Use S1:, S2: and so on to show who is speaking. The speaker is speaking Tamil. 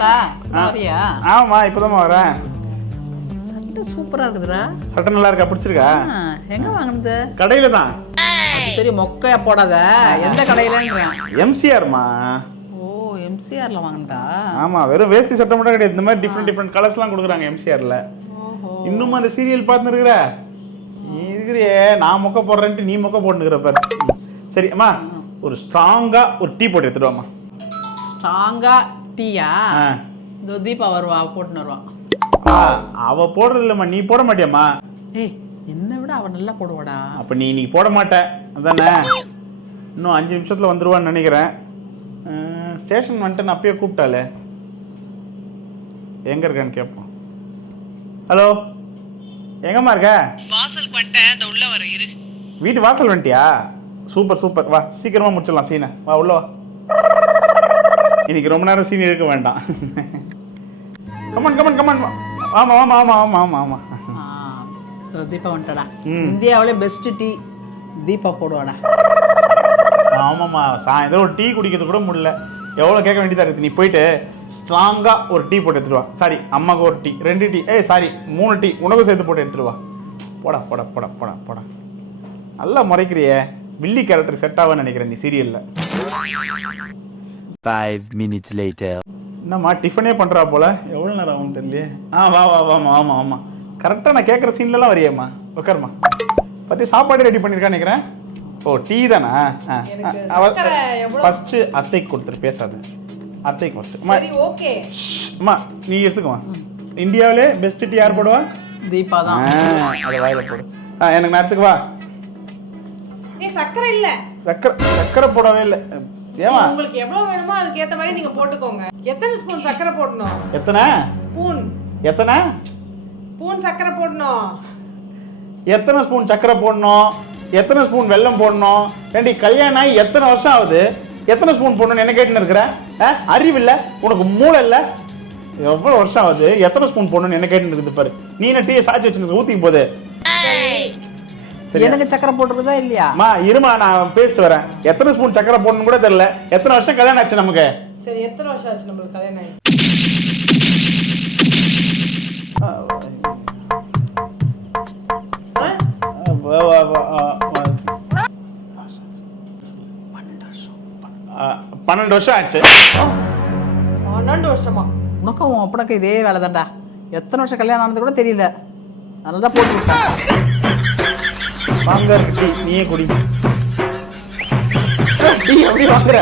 S1: இப்பதான் வரியா
S2: ஆமா இப்போதான் வரேன்.
S1: சட்டை சூப்பரா இருக்குதுடா.
S2: சட்டை நல்லா இருக்கா? பிடிச்சிருக்கா?
S1: எங்க வாங்குனது?
S2: கடையில தான்
S1: தெரியும் மொக்கையா போடாத. எந்த கடையிலன்றேன்.
S2: எம்சிஆர்மா
S1: ஓ எம்சிஆர்ல வாங்குனதா?
S2: ஆமா வெறும் வேஷ்டி சட்டை மட்டும் கிடையாது. இந்த மாதிரி டிஃப்ரெண்ட் டிஃப்ரெண்ட் கலர்ஸ்லாம் கொடுக்குறாங்க எம்சிஆர்ல. இன்னும் அந்த சீரியல் பார்த்துன்னு இருக்கிற? நீ இருக்கிறியே. நான் மொக்க போடுறேன்ட்டு நீ மொக்க போட்டுக்கிற பாரு. சரி அம்மா ஒரு ஸ்ட்ராங்கா ஒரு டீ போட்டு எடுத்துட்டு வாம்மா.
S1: ஸ்ட்ராங்கா டீயா
S2: ஆ.
S1: இதோ தீபா வருவா அவ போட்டுன்னு வருவா.
S2: ஆ, அவ போடுறது இல்லம்மா நீ போட மாட்டியாம்மா?
S1: ஏய் என்னை விட அவ நல்லா போடுவாடா.
S2: அப்ப நீ இன்னைக்கு போட மாட்ட. அதானே? இன்னும் அஞ்சு நிமிஷத்துல வந்துருவான்னு நினைக்கிறேன். ஸ்டேஷன் வந்துட்டு அப்பயே கூப்பிட்டாலே. எங்க இருக்கான்னு கேட்போம் ஹலோ? எங்கம்மா இருக்க?
S1: வாசலுக்கு வந்துட்டேன் இந்த உள்ள வர இரு.
S2: வீட்டு வாசல் வந்துட்டியா? Super super. வா சீக்கிரமா முடிச்சிடலாம் சீனை. வா உள்ள வா. இன்னைக்கு ரொம்ப நேரம் சீன் எடுக்க வேண்டாம். கமன் கமன் கமன் ஆமா ஆமா ஆமா ஆமா ஆமா ஆமா
S1: தீபா வந்துட்டடா. இந்தியாவிலே பெஸ்ட் டீ தீபா போடுவாடா.
S2: ஆமாம்மா சாயந்தரம் ஒரு டீ குடிக்கிறது கூட முடியல. எவ்வளோ கேட்க வேண்டியதா இருக்குது நீ போயிட்டு ஸ்ட்ராங்கா ஒரு டீ போட்டு எடுத்துட்டு வா. சாரி அம்மாவுக்கு ஒரு டீ ரெண்டு டீ ஏய் சாரி மூணு டீ உனக்கும் சேர்த்து போட்டு எடுத்துட்டு வா. போடா போடா போடா போடா போடா. நல்லா முறைக்கிறியே. வில்லி கேரக்டர் செட் ஆகும்னு நினைக்கிறேன் நீ சீரியல்ல
S3: Five minutes later.
S2: என்னம்மா டிஃபனே பண்றா போல? எவ்வளோ நேரம் ஆகும் தெரியலையே. ஆ வா வா வாமா ஆமா ஆமா. கரெக்டாக நான் கேட்குற சீன்லலாம் வரியாம்மா. உட்காருமா பத்தி சாப்பாடு ரெடி பண்ணியிருக்கான்னு நினைக்கிறேன். ஓ டீ தானா? ஃபர்ஸ்ட் அத்தைக்கு கொடுத்துரு பேசாத. அத்தைக்கு
S4: சரி ஓகே
S2: அம்மா நீ எடுத்துக்கோமா இந்தியாவிலே பெஸ்ட் டீ யார் போடுவா?
S1: தீபா தான்.
S2: அதை வாயில போடு. ஆ எனக்கு நேரத்துக்கு வா.
S4: ஏ சக்கரை இல்ல.
S2: சக்கரை சக்கரை போடவே இல்லை. ஏமா
S4: உங்களுக்கு எவ்வளவு வேணுமோ அதுக்கு ஏத்த மாதிரி நீங்க போட்டுக்கோங்க. எத்தனை ஸ்பூன் சக்கரை போடணும்?
S2: எத்தனை?
S4: ஸ்பூன்.
S2: எத்தனை?
S4: ஸ்பூன் சக்கரை போடணும்.
S2: எத்தனை ஸ்பூன் சக்கரை போடணும்? எத்தனை ஸ்பூன் வெல்லம் போடணும்? ஏண்டி கல்யாணம் ஆகி எத்தனை வருஷம் ஆகுது? எத்தனை ஸ்பூன் போடணும்னு என்ன கேட்டுன்னு இருக்கிற? ஆ? அறிவு இல்ல? உனக்கு மூளை இல்ல? எவ்வளவு வருஷம் ஆகுது? எத்தனை ஸ்பூன் போடணும்னு என்ன கேட்டுன்னு இருக்குது பாரு. நீ என்ன டீ சாச்சி வச்சுருக்க? ஊத்திக்கு போகுது?
S1: எனக்கு சக்கரை போட்டுருக்குதா இல்லையா?
S2: அம்மா இருமா நான் பேசிட்டு வரேன். எத்தனை ஸ்பூன் சக்கரை போடணும் கூட தெரியல. எத்தனை வருஷம் கல்யாணம் ஆச்சு நமக்கு?
S4: சரி எத்தனை வருஷம் ஆச்சு நம்மளுக்கு கல்யாணம் ஆகி? ஆ?
S2: வ- வ- வ- ஆ, வ- ஆ, பன்னெண்டு வருஷம் ஆச்சு.
S4: பன்னெண்டு வருஷமா?
S1: உனக்கும் உன் அப்பனுக்கு இதே வேலை தான்டா எத்தனை வருஷம் கல்யாணம் ஆனது கூட தெரியல. அதனால தான் போட்டு விட்டான்
S2: வாங்க நீயே குடி. டீ வாங்குற?